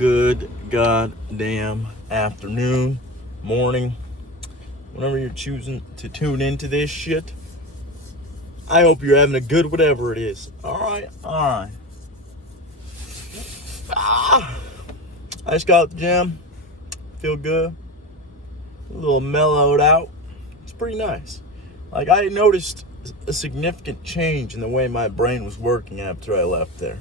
good goddamn afternoon, morning, whenever you're choosing to tune into this shit. I hope you're having a good whatever it is. Alright. I just got out the gym. Feel good. A little mellowed out. It's pretty nice. Like, I noticed a significant change in the way my brain was working after I left there.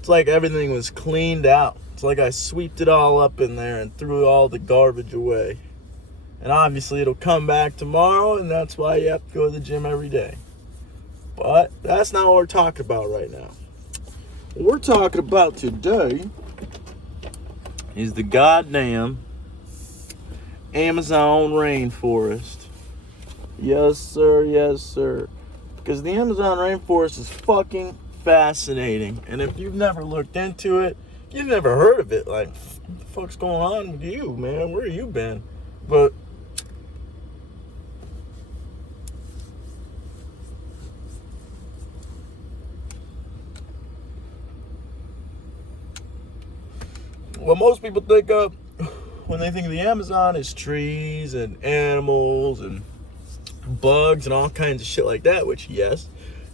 It's like everything was cleaned out. It's like I sweeped it all up in there and threw all the garbage away. And obviously it'll come back tomorrow, and that's why you have to go to the gym every day. But that's not what we're talking about right now. What we're talking about today is the goddamn Amazon rainforest. Yes, sir. Yes, sir. Because the Amazon rainforest is fucking fascinating. And if you've never looked into it, you've never heard of it. Like, what the fuck's going on with you, man? Where have you been? But what most people think of when they think of the Amazon is trees and animals and bugs and all kinds of shit like that, which, yes,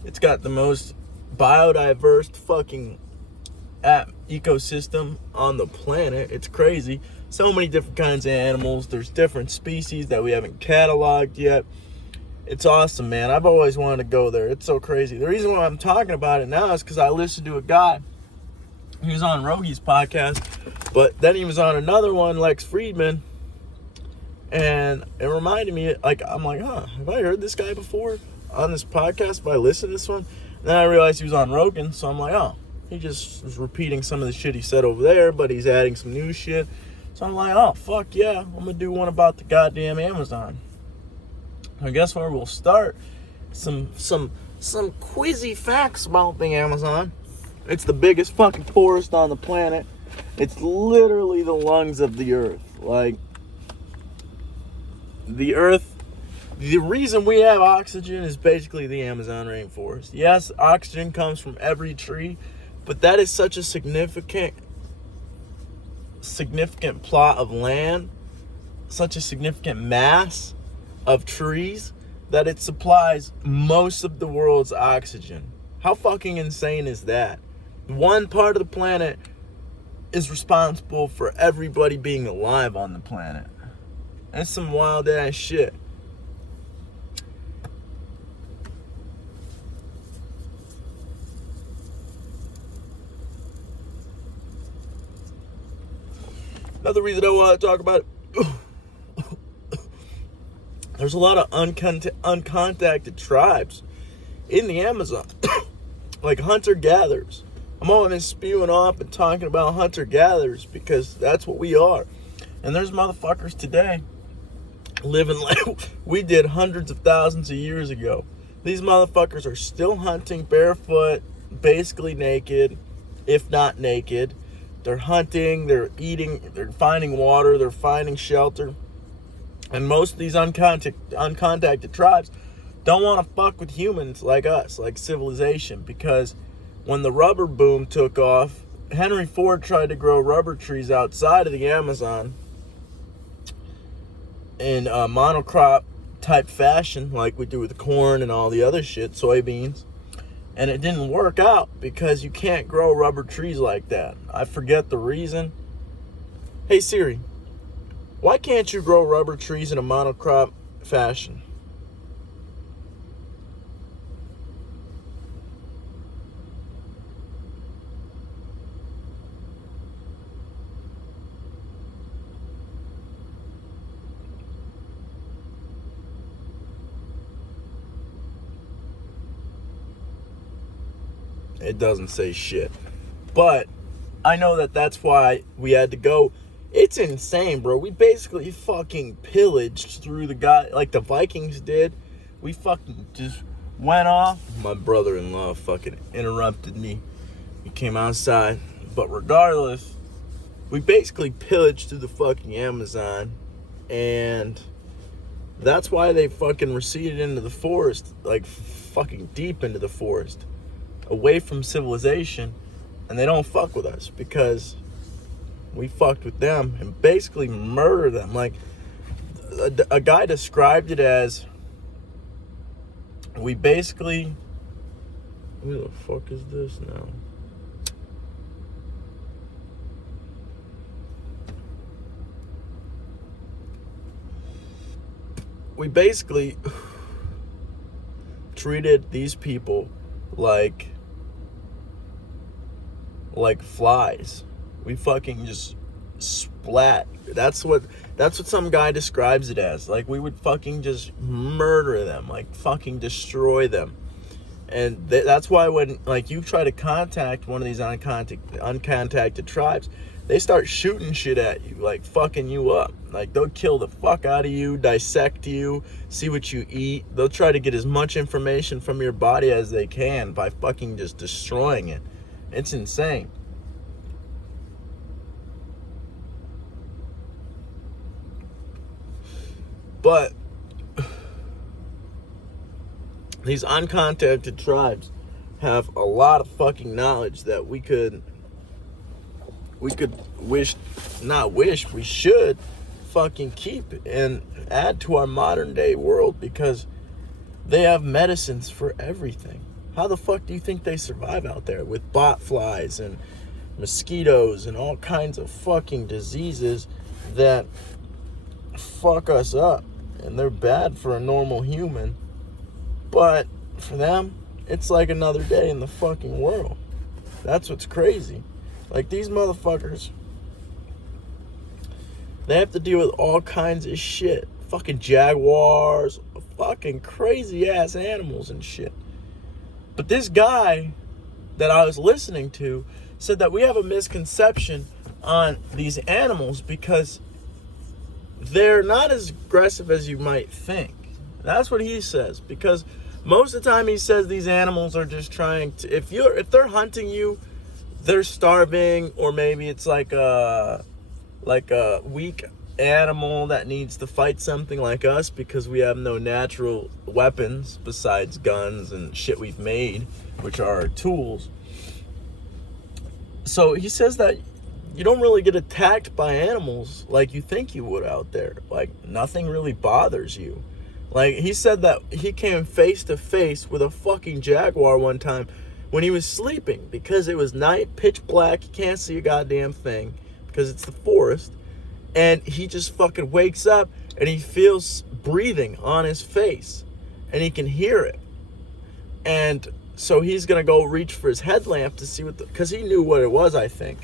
it's got the most biodiverse fucking ecosystem on the planet. It's crazy. So many different kinds of animals. There's different species that we haven't cataloged yet. It's awesome, man. I've always wanted to go there. It's so crazy. The reason why I'm talking about it now is because I listened to a guy. He was on Rogie's podcast, but then he was on another one, Lex Friedman, and it reminded me, like, I'm like, have I heard this guy before on this podcast? Have I listened to this one? And then I realized he was on Rogan, so I'm like, he just was repeating some of the shit he said over there, but he's adding some new shit. So I'm like, fuck yeah, I'm gonna do one about the goddamn Amazon. I guess where we'll start, some quizzy facts about the Amazon. It's the biggest fucking forest on the planet. It's literally the lungs of the earth. Like, the earth, the reason we have oxygen is basically the Amazon rainforest. Yes, oxygen comes from every tree, but that is such a significant plot of land, such a significant mass of trees, that it supplies most of the world's oxygen. How fucking insane is that? One part of the planet is responsible for everybody being alive on the planet. That's some wild ass shit. Another reason I want to talk about it, there's a lot of uncontacted tribes in the Amazon, like hunter-gatherers. I'm always spewing off and talking about hunter-gatherers because that's what we are. And there's motherfuckers today living like we did hundreds of thousands of years ago. These motherfuckers are still hunting barefoot, basically naked, if not naked. They're hunting, they're eating, they're finding water, they're finding shelter. And most of these uncontacted tribes don't want to fuck with humans like us, like civilization, because when the rubber boom took off, Henry Ford tried to grow rubber trees outside of the Amazon in a monocrop type fashion, like we do with corn and all the other shit, soybeans. And it didn't work out because you can't grow rubber trees like that. I forget the reason. Hey Siri, why can't you grow rubber trees in a monocrop fashion? It doesn't say shit. But I know that that's why we had to go. It's insane, bro. We basically fucking pillaged through the guy, like the Vikings did. We fucking just went off. My brother-in-law fucking interrupted me. He came outside. But regardless, we basically pillaged through the fucking Amazon. And that's why they fucking receded into the forest, like fucking deep into the forest, away from civilization, and they don't fuck with us because we fucked with them and basically murdered them. Like, a guy described it as, we basically, who the fuck is this now? We basically treated these people like flies. We fucking just splat. That's what some guy describes it as. Like, we would fucking just murder them, like fucking destroy them. And that's why when, like, you try to contact one of these uncontacted tribes, they start shooting shit at you, like fucking you up. Like, they'll kill the fuck out of you, dissect you, see what you eat. They'll try to get as much information from your body as they can by fucking just destroying it. It's insane. But these uncontacted tribes have a lot of fucking knowledge that we should fucking keep and add to our modern day world, because they have medicines for everything. How the fuck do you think they survive out there with bot flies and mosquitoes and all kinds of fucking diseases that fuck us up, and they're bad for a normal human, but for them it's like another day in the fucking world. That's what's crazy. Like, these motherfuckers, they have to deal with all kinds of shit. Fucking jaguars, fucking crazy ass animals and shit. But this guy that I was listening to said that we have a misconception on these animals because they're not as aggressive as you might think. That's what he says, because most of the time he says these animals are just trying to, if they're hunting you, they're starving, or maybe it's like a weak animal that needs to fight something like us because we have no natural weapons besides guns and shit we've made, which are our tools. So he says that you don't really get attacked by animals like you think you would out there. Like, nothing really bothers you. Like, he said that he came face to face with a fucking jaguar one time when he was sleeping, because it was night, pitch black, you can't see a goddamn thing because it's the forest, and he just fucking wakes up and he feels breathing on his face and he can hear it. And so he's gonna go reach for his headlamp to see because he knew what it was, I think,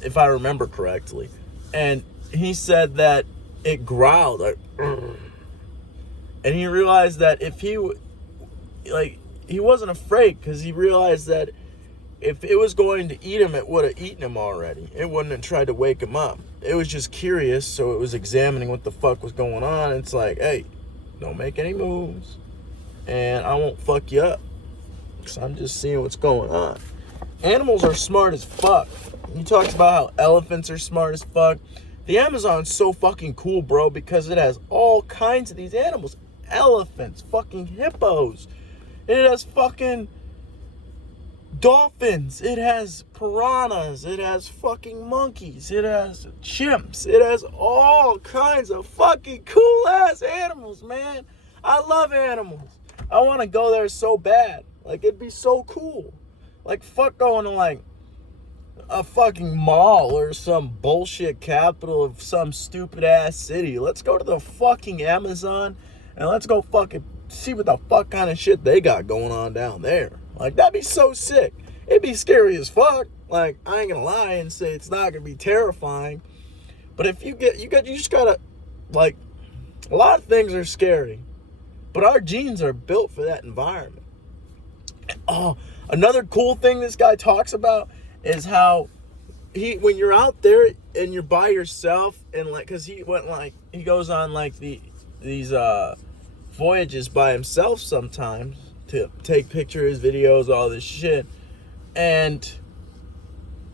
if I remember correctly. And he said that it growled, like, and he realized that if he wasn't afraid, because he realized that if it was going to eat him, it would have eaten him already. It wouldn't have tried to wake him up. It was just curious, so it was examining what the fuck was going on. It's like, hey, don't make any moves, and I won't fuck you up, because I'm just seeing what's going on. Animals are smart as fuck. He talks about how elephants are smart as fuck. The Amazon's so fucking cool, bro, because it has all kinds of these animals. Elephants, fucking hippos. It has fucking dolphins. It has piranhas. It has fucking monkeys. It has chimps. It has all kinds of fucking cool ass animals, man. I love animals. I want to go there so bad. Like, it'd be so cool. Like, fuck going to, like, a fucking mall or some bullshit capital of some stupid ass city. Let's go to the fucking Amazon and let's go fucking see what the fuck kind of shit they got going on down there. Like, that'd be so sick. It'd be scary as fuck. Like, I ain't gonna lie and say it's not gonna be terrifying. But if you just gotta, like, a lot of things are scary, but our genes are built for that environment. Oh, another cool thing this guy talks about is how when you're out there and you're by yourself, and like, cause he goes on like these voyages by himself sometimes to take pictures, videos, all this shit. And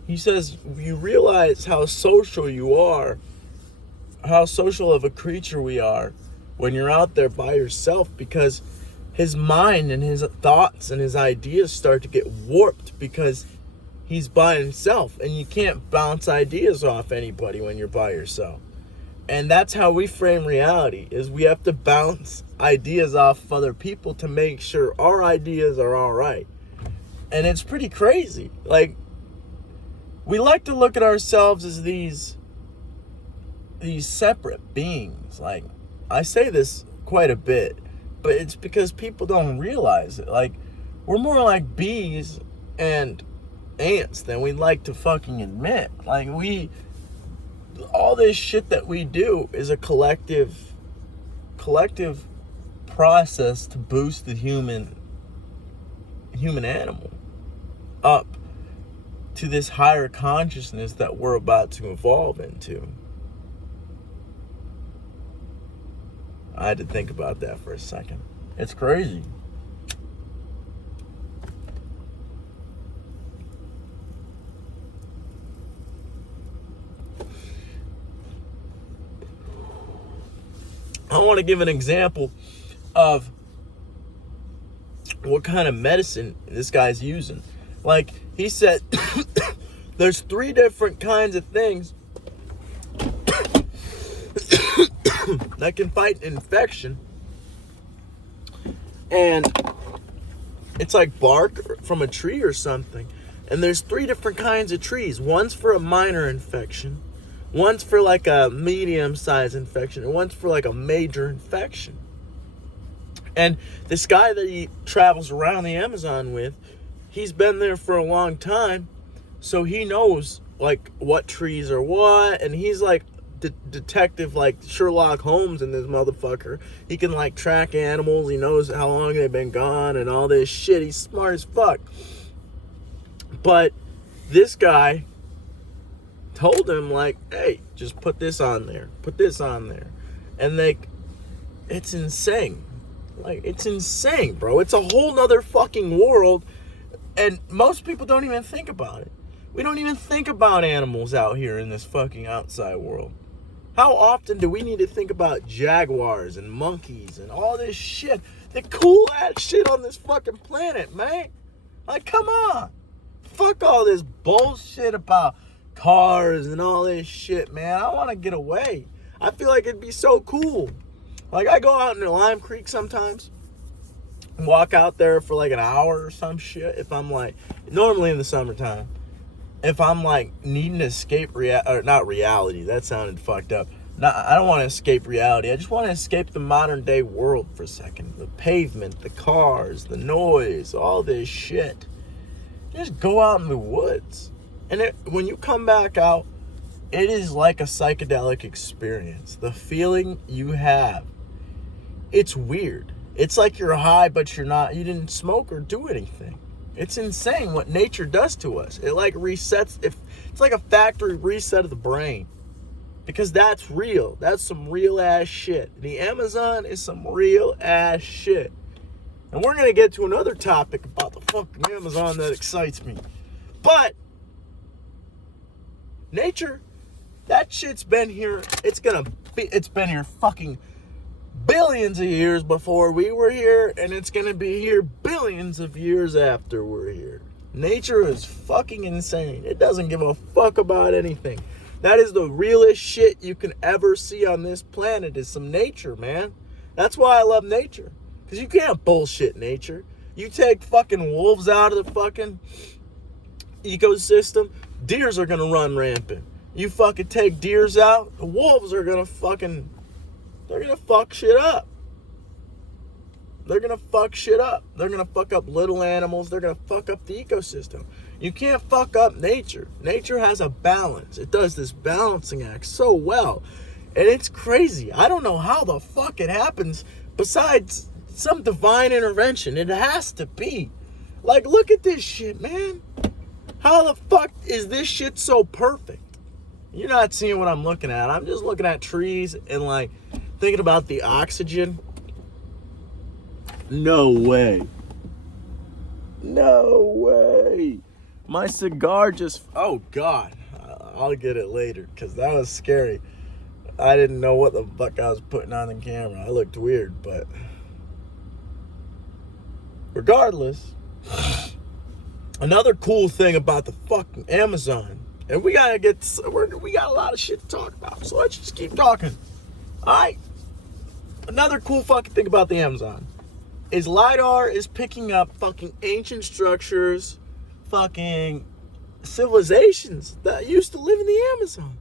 he says you realize how social you are, how social of a creature we are when you're out there by yourself, because his mind and his thoughts and his ideas start to get warped because he's by himself, and you can't bounce ideas off anybody when you're by yourself. And that's how we frame reality, is we have to bounce ideas off of other people to make sure our ideas are all right. And it's pretty crazy. Like, we like to look at ourselves as these separate beings. Like, I say this quite a bit, but it's because people don't realize it. Like, we're more like bees and ants than we like to fucking admit. Like, all this shit that we do is a collective process to boost the human animal up to this higher consciousness that we're about to evolve into. I had to think about that for a second. It's crazy. I want to give an example of what kind of medicine this guy's using. Like, he said, there's 3 different kinds of things that can fight infection. And it's like bark from a tree or something. And there's 3 different kinds of trees. One's for a minor infection. One's for like a medium-sized infection. And one's for like a major infection. And this guy that he travels around the Amazon with, he's been there for a long time. So he knows like what trees are what. And he's like detective, like Sherlock Holmes in this motherfucker. He can like track animals. He knows how long they've been gone and all this shit. He's smart as fuck. But this guy told him, like, hey, just put this on there. Put this on there. And, like, it's insane. Like, it's insane, bro. It's a whole nother fucking world. And most people don't even think about it. We don't even think about animals out here in this fucking outside world. How often do we need to think about jaguars and monkeys and all this shit? The cool ass shit on this fucking planet, man. Like, come on. Fuck all this bullshit about cars and all this shit, man. I want to get away. I feel like it'd be so cool. Like, I go out in Lime Creek sometimes and walk out there for like an hour or some shit. If I'm like, normally in the summertime, if I'm like needing to escape not reality, that sounded fucked up. I don't want to escape reality. I just want to escape the modern day world for a second. The pavement, the cars, the noise, all this shit. Just go out in the woods. And when you come back out, it is like a psychedelic experience. The feeling you have, it's weird. It's like you're high, but you're not. You didn't smoke or do anything. It's insane what nature does to us. It like resets. It's like a factory reset of the brain. Because that's real. That's some real ass shit. The Amazon is some real ass shit. And we're going to get to another topic about the fucking Amazon that excites me. But nature, that shit's been here. It's been here fucking billions of years before we were here, and it's gonna be here billions of years after we're here. Nature is fucking insane. It doesn't give a fuck about anything. That is the realest shit you can ever see on this planet, is some nature, man. That's why I love nature. Because you can't bullshit nature. You take fucking wolves out of the fucking ecosystem, deers are gonna run rampant. You fucking take deers out, the wolves are gonna fucking, they're gonna fuck shit up. They're gonna fuck shit up. They're gonna fuck up little animals. They're gonna fuck up the ecosystem. You can't fuck up nature. Nature has a balance. It does this balancing act so well. And it's crazy. I don't know how the fuck it happens besides some divine intervention. It has to be. Like, look at this shit, man. How the fuck is this shit so perfect? You're not seeing what I'm looking at. I'm just looking at trees and, like, thinking about the oxygen. No way. No way. My cigar just... Oh, God. I'll get it later, because that was scary. I didn't know what the fuck I was putting on the camera. I looked weird, but... Regardless, Another cool thing about the fucking Amazon, and we got a lot of shit to talk about, so let's just keep talking. All right. Another cool fucking thing about the Amazon is LiDAR is picking up fucking ancient structures, fucking civilizations that used to live in the Amazon.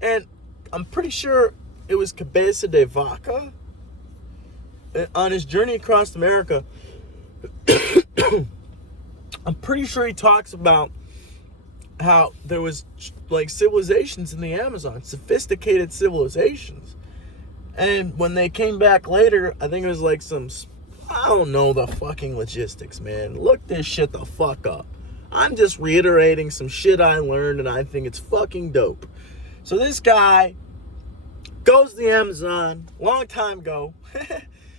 And I'm pretty sure it was Cabeza de Vaca on his journey across America. I'm pretty sure he talks about how there was like civilizations in the Amazon, sophisticated civilizations. And when they came back later, I think it was like I don't know the fucking logistics, man. Look this shit the fuck up. I'm just reiterating some shit I learned, and I think it's fucking dope. So this guy goes to the Amazon long time ago,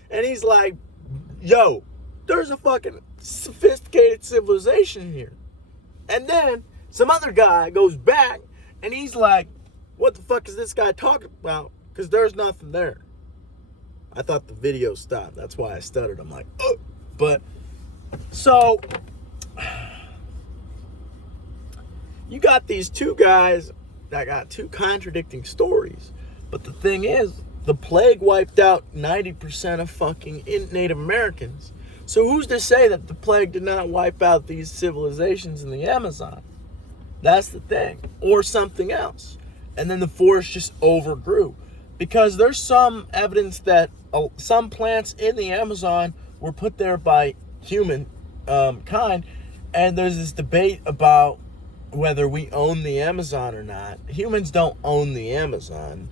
and he's like, yo, there's a fucking sophisticated civilization here. And then some other guy goes back, and he's like, what the fuck is this guy talking about? Because there's nothing there. I thought the video stopped. That's why I stuttered. I'm like, oh. But, so, you got these two guys that got two contradicting stories. But the thing is, the plague wiped out 90% of fucking Native Americans. So who's to say that the plague did not wipe out these civilizations in the Amazon? That's the thing. Or something else. And then the forest just overgrew. Because there's some evidence that some plants in the Amazon were put there by human kind. And there's this debate about whether we own the Amazon or not. Humans don't own the Amazon.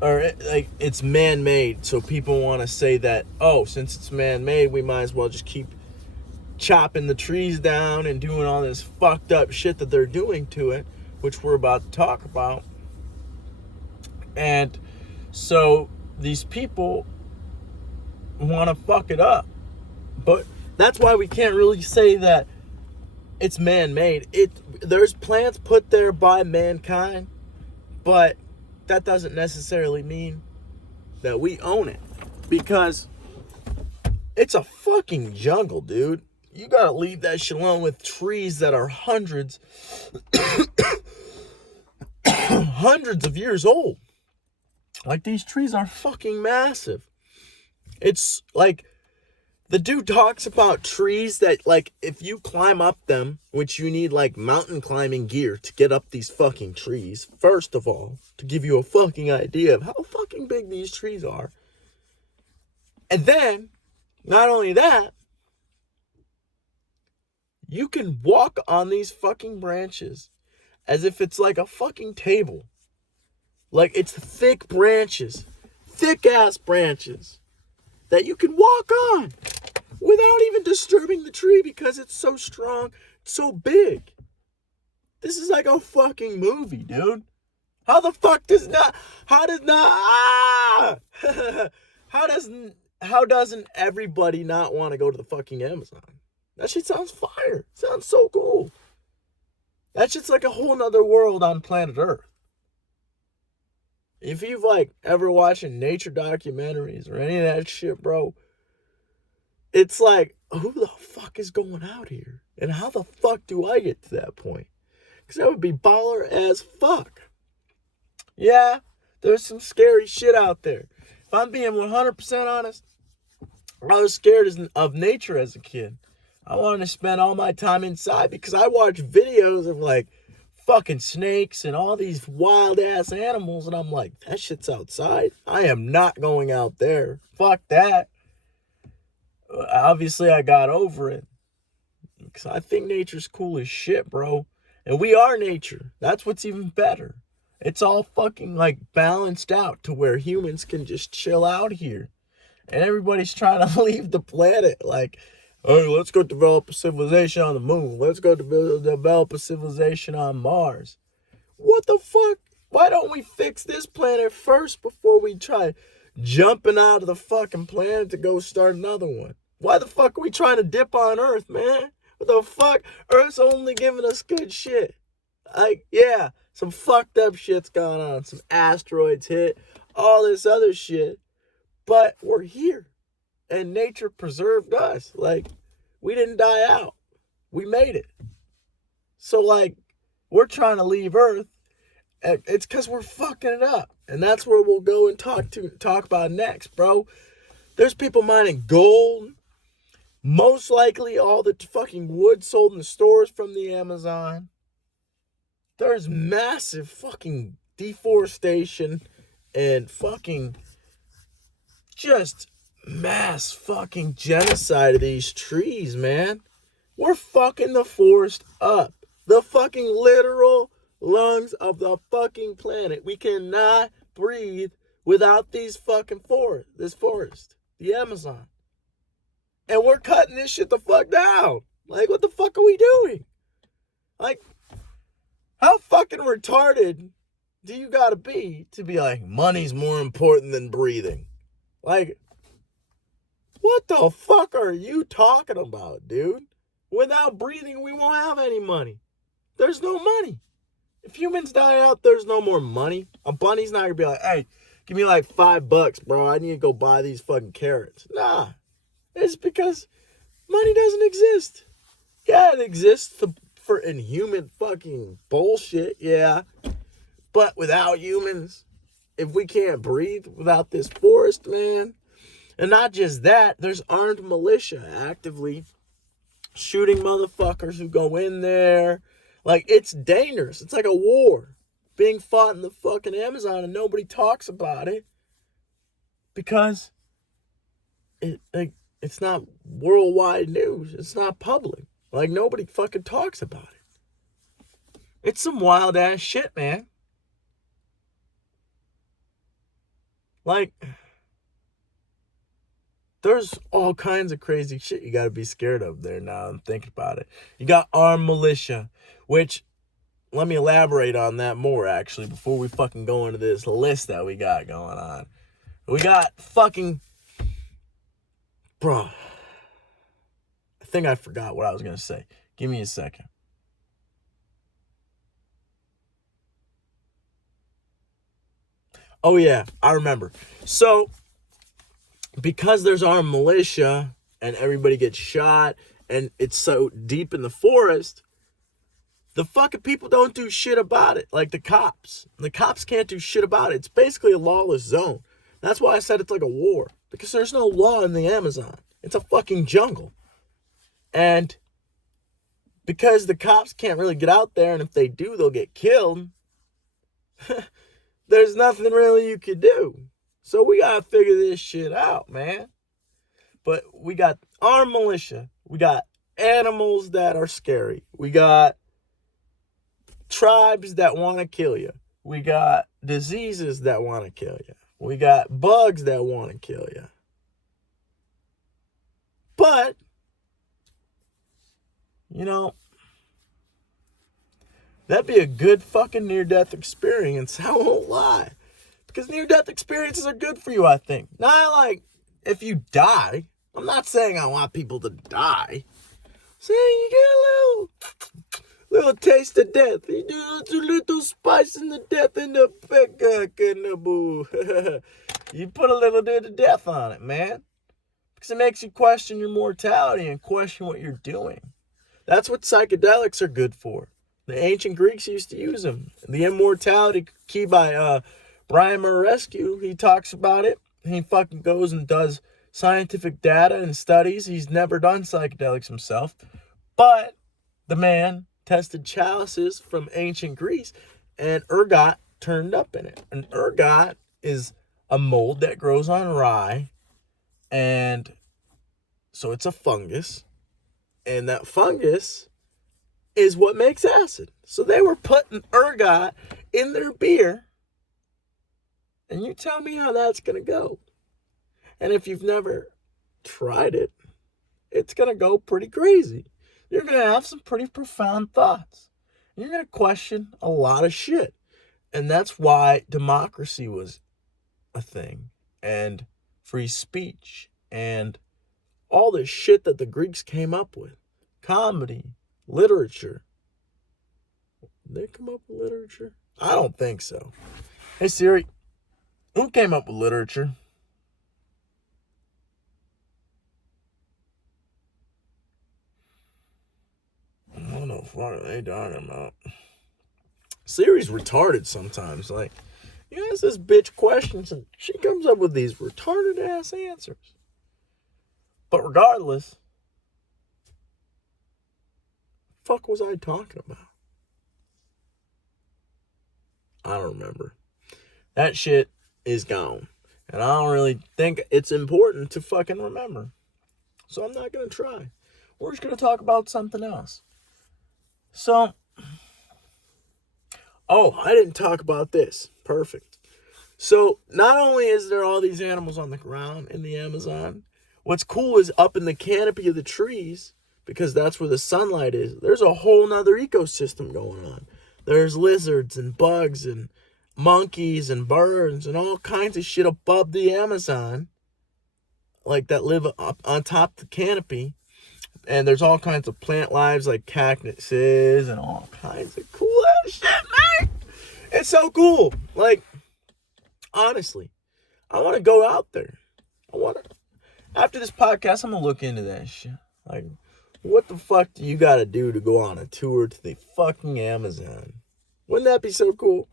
Or it's man-made, so people want to say that, oh, since it's man-made, we might as well just keep chopping the trees down and doing all this fucked up shit that they're doing to it, which we're about to talk about. And so these people want to fuck it up. But that's why we can't really say that it's man-made. There's plants put there by mankind, but that doesn't necessarily mean that we own it, because it's a fucking jungle, dude. You gotta leave that shit alone with trees that are hundreds of years old. Like, these trees are fucking massive. It's like, the dude talks about trees that, like, if you climb up them, which you need, like, mountain climbing gear to get up these fucking trees, first of all, to give you a fucking idea of how fucking big these trees are. And then, not only that, you can walk on these fucking branches as if it's like a fucking table. Like, it's thick branches, thick-ass branches that you can walk on without even disturbing the tree because it's so strong, it's so big. This is like a fucking movie, dude. How doesn't everybody not want to go to the fucking Amazon? That shit sounds fire. Sounds so cool. That shit's like a whole nother world on planet Earth. If you've, like, ever watching nature documentaries or any of that shit, bro, it's like, who the fuck is going out here? And how the fuck do I get to that point? Because that would be baller as fuck. Yeah, there's some scary shit out there. If I'm being 100% honest, I was scared of nature as a kid. I wanted to spend all my time inside because I watched videos of, like, fucking snakes and all these wild ass animals, and I'm like, that shit's outside. I am not going out there. Fuck that. Obviously I got over it because I think nature's cool as shit, bro. And we are nature. That's what's even better. It's all fucking, like, balanced out to where humans can just chill out here, and everybody's trying to leave the planet. Like, hey, let's go develop a civilization on the moon. Let's go develop a civilization on Mars. What the fuck? Why don't we fix this planet first before we try jumping out of the fucking planet to go start another one? Why the fuck are we trying to dip on Earth, man? What the fuck? Earth's only giving us good shit. Like, yeah, some fucked up shit's going on. Some asteroids hit, all this other shit. But we're here. And nature preserved us. Like, we didn't die out. We made it. So, like, we're trying to leave Earth. It's because we're fucking it up. And that's where we'll go and talk about next, bro. There's people mining gold. Most likely all the fucking wood sold in the stores from the Amazon. There's massive fucking deforestation and fucking just mass fucking genocide of these trees, man. We're fucking the forest up. The fucking literal lungs of the fucking planet. We cannot breathe without these fucking this forest, the Amazon. And we're cutting this shit the fuck down. Like, what the fuck are we doing? Like, how fucking retarded do you gotta be to be like, money's more important than breathing? Like, what the fuck are you talking about, dude? Without breathing, we won't have any money. There's no money. If humans die out, there's no more money. A bunny's not gonna be like, hey, give me like $5, bro. I need to go buy these fucking carrots. Nah. It's because money doesn't exist. Yeah, it exists for inhuman fucking bullshit, yeah. But without humans, if we can't breathe without this forest, man. And not just that, there's armed militia actively shooting motherfuckers who go in there. Like, it's dangerous. It's like a war being fought in the fucking Amazon and nobody talks about it because it's not worldwide news. It's not public. Like, nobody fucking talks about it. It's some wild ass shit, man. Like, there's all kinds of crazy shit you gotta be scared of there now I'm thinking about it. You got armed militia, which, let me elaborate on that more, actually, before we fucking go into this list that we got going on. We got fucking... Bro. I think I forgot what I was gonna say. Give me a second. Oh, yeah, I remember. So, because there's armed militia and everybody gets shot and it's so deep in the forest, the fucking people don't do shit about it. Like the cops. The cops can't do shit about it. It's basically a lawless zone. That's why I said it's like a war. Because there's no law in the Amazon. It's a fucking jungle. And because the cops can't really get out there, and if they do, they'll get killed, there's nothing really you could do. So we gotta figure this shit out, man. But we got armed militia. We got animals that are scary. We got tribes that want to kill you. We got diseases that want to kill you. We got bugs that want to kill you. But, you know, that'd be a good fucking near-death experience. I won't lie. Because near-death experiences are good for you, I think. Not like if you die. I'm not saying I want people to die. I'm saying you get a little taste of death. You do a little spice in the death in the peck in the boo. You put a little bit of death on it, man. Because it makes you question your mortality and question what you're doing. That's what psychedelics are good for. The ancient Greeks used to use them. The immortality key by Brian Marescu, he talks about it. He fucking goes and does scientific data and studies. He's never done psychedelics himself. But the man tested chalices from ancient Greece, and ergot turned up in it. And ergot is a mold that grows on rye, and so it's a fungus, and that fungus is what makes acid. So they were putting ergot in their beer, and you tell me how that's going to go. And if you've never tried it, it's going to go pretty crazy. You're going to have some pretty profound thoughts. You're going to question a lot of shit. And that's why democracy was a thing. And free speech. And all this shit that the Greeks came up with. Comedy. Literature. Did they come up with literature? I don't think so. Hey Siri, who came up with literature? don't know what are they talking about. Siri's retarded sometimes. Like, you ask this bitch questions and she comes up with these retarded ass answers. But regardless, fuck was I talking about? I don't remember. That shit is gone. And I don't really think it's important to fucking remember. So I'm not going to try. We're just going to talk about something else. So, I didn't talk about this. Perfect. So, not only is there all these animals on the ground in the Amazon, what's cool is up in the canopy of the trees, because that's where the sunlight is, there's a whole nother ecosystem going on. There's lizards and bugs and monkeys and birds and all kinds of shit above the Amazon, like that live up on top of the canopy. And there's all kinds of plant lives like cactuses and all kinds of cool ass shit, man. It's so cool. Like, honestly, I want to go out there. After this podcast, I'm going to look into that shit. Like, what the fuck do you got to do to go on a tour to the fucking Amazon? Wouldn't that be so cool?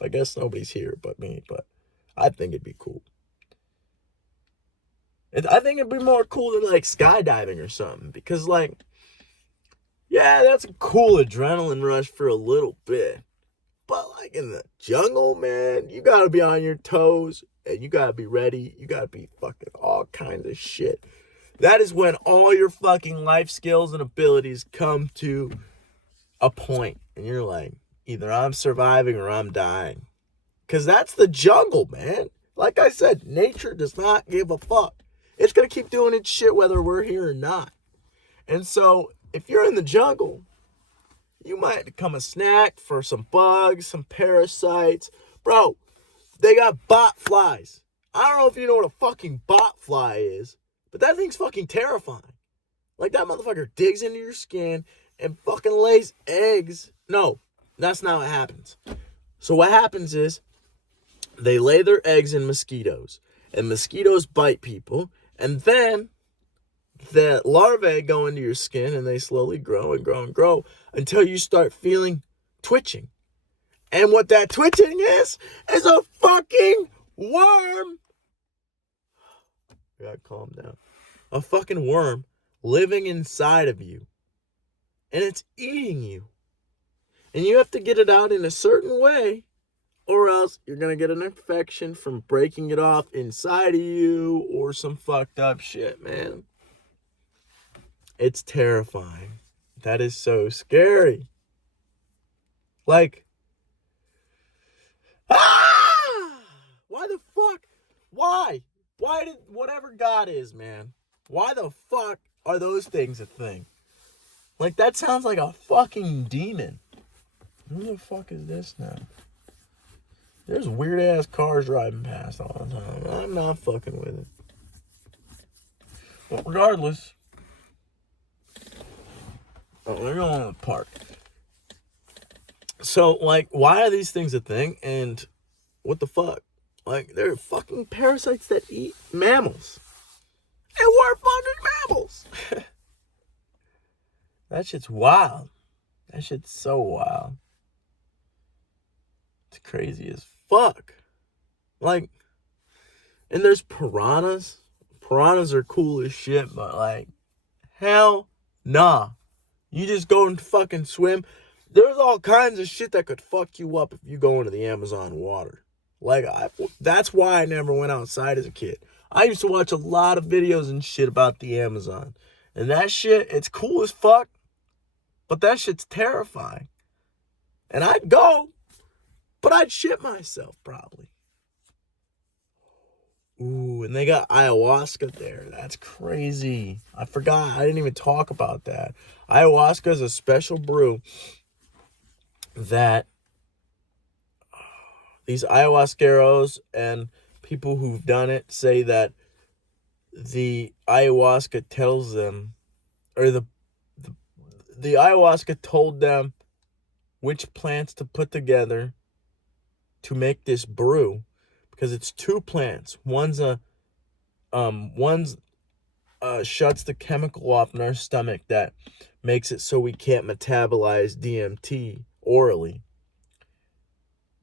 I guess nobody's here but me, but I think it'd be cool. I think it'd be more cool than, like, skydiving or something. Because, like, yeah, that's a cool adrenaline rush for a little bit. But, like, in the jungle, man, you gotta be on your toes. And you gotta be ready. You gotta be fucking all kinds of shit. That is when all your fucking life skills and abilities come to a point. And you're like, either I'm surviving or I'm dying. Because that's the jungle, man. Like I said, nature does not give a fuck. It's going to keep doing its shit whether we're here or not. And so, if you're in the jungle, you might become a snack for some bugs, some parasites. Bro, they got bot flies. I don't know if you know what a fucking bot fly is, but that thing's fucking terrifying. Like, that motherfucker digs into your skin and fucking lays eggs. No, that's not what happens. So what happens is, they lay their eggs in mosquitoes, and mosquitoes bite people, and then the larvae go into your skin, and they slowly grow and grow and grow until you start feeling twitching. And what that twitching is a fucking worm. I gotta calm down. A fucking worm living inside of you, and it's eating you. And you have to get it out in a certain way, or else you're going to get an infection from breaking it off inside of you or some fucked up shit, man. It's terrifying. That is so scary. Like, why the fuck? Why? Why did, whatever God is, man, why the fuck are those things a thing? Like, that sounds like a fucking demon. Who the fuck is this now? There's weird-ass cars driving past all the time. I'm not fucking with it. But regardless, we're going to the park. So, like, why are these things a thing? And what the fuck? Like, they're fucking parasites that eat mammals. And we're fucking mammals. That shit's wild. That shit's so wild. It's crazy as fuck. Like, and there's piranhas. Piranhas are cool as shit, but like, hell nah. You just go and fucking swim. There's all kinds of shit that could fuck you up if you go into the Amazon water. Like, that's why I never went outside as a kid. I used to watch a lot of videos and shit about the Amazon. And that shit, it's cool as fuck. But that shit's terrifying. And I'd go. But I'd shit myself, probably. Ooh, and they got ayahuasca there. That's crazy. I forgot. I didn't even talk about that. Ayahuasca is a special brew that these ayahuasqueros and people who've done it say that the ayahuasca tells them, or the ayahuasca told them which plants to put together to make this brew, because it's two plants. One's shuts the chemical off in our stomach that makes it so we can't metabolize DMT orally,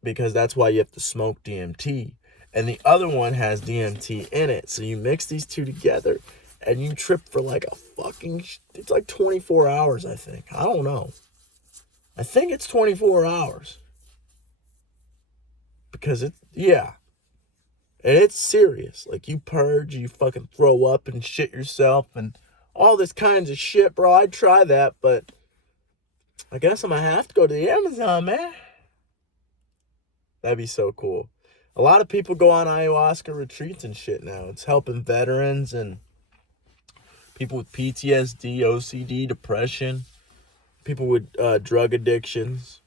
because that's why you have to smoke DMT. And the other one has DMT in it. So you mix these two together and you trip for like a fucking, it's like 24 hours, I think. I don't know. I think it's 24 hours. Because yeah. And it's serious. Like, you purge, you fucking throw up and shit yourself and all this kinds of shit, bro. I'd try that, but I guess I'm gonna have to go to the Amazon, man. That'd be so cool. A lot of people go on ayahuasca retreats and shit now. It's helping veterans and people with PTSD, OCD, depression, people with drug addictions.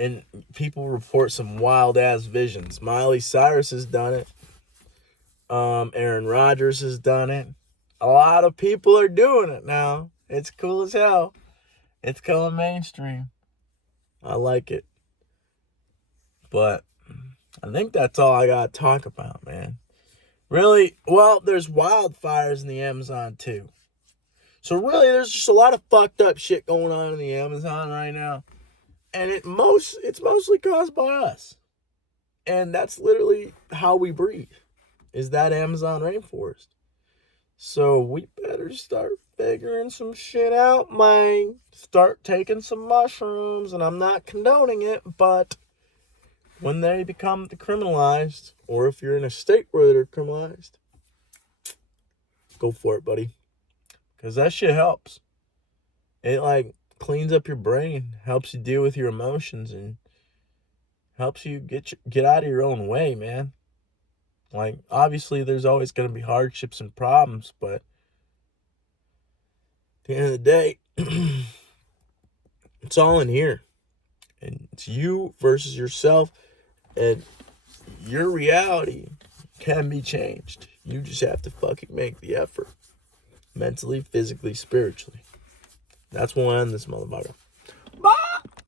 And people report some wild-ass visions. Miley Cyrus has done it. Aaron Rodgers has done it. A lot of people are doing it now. It's cool as hell. It's going mainstream. I like it. But I think that's all I got to talk about, man. Really, well, there's wildfires in the Amazon, too. So really, there's just a lot of fucked up shit going on in the Amazon right now. And it's mostly caused by us. And that's literally how we breathe, is that Amazon rainforest. So we better start figuring some shit out, man. Start taking some mushrooms. And I'm not condoning it, but when they become decriminalized, or if you're in a state where they're criminalized, go for it, buddy. Because that shit helps. It, like, cleans up your brain, helps you deal with your emotions, and helps you get out of your own way, man. Like, obviously, there's always going to be hardships and problems, but at the end of the day, it's all in here. And it's you versus yourself, and your reality can be changed. You just have to fucking make the effort. Mentally, physically, spiritually. That's why I end this motherfucker.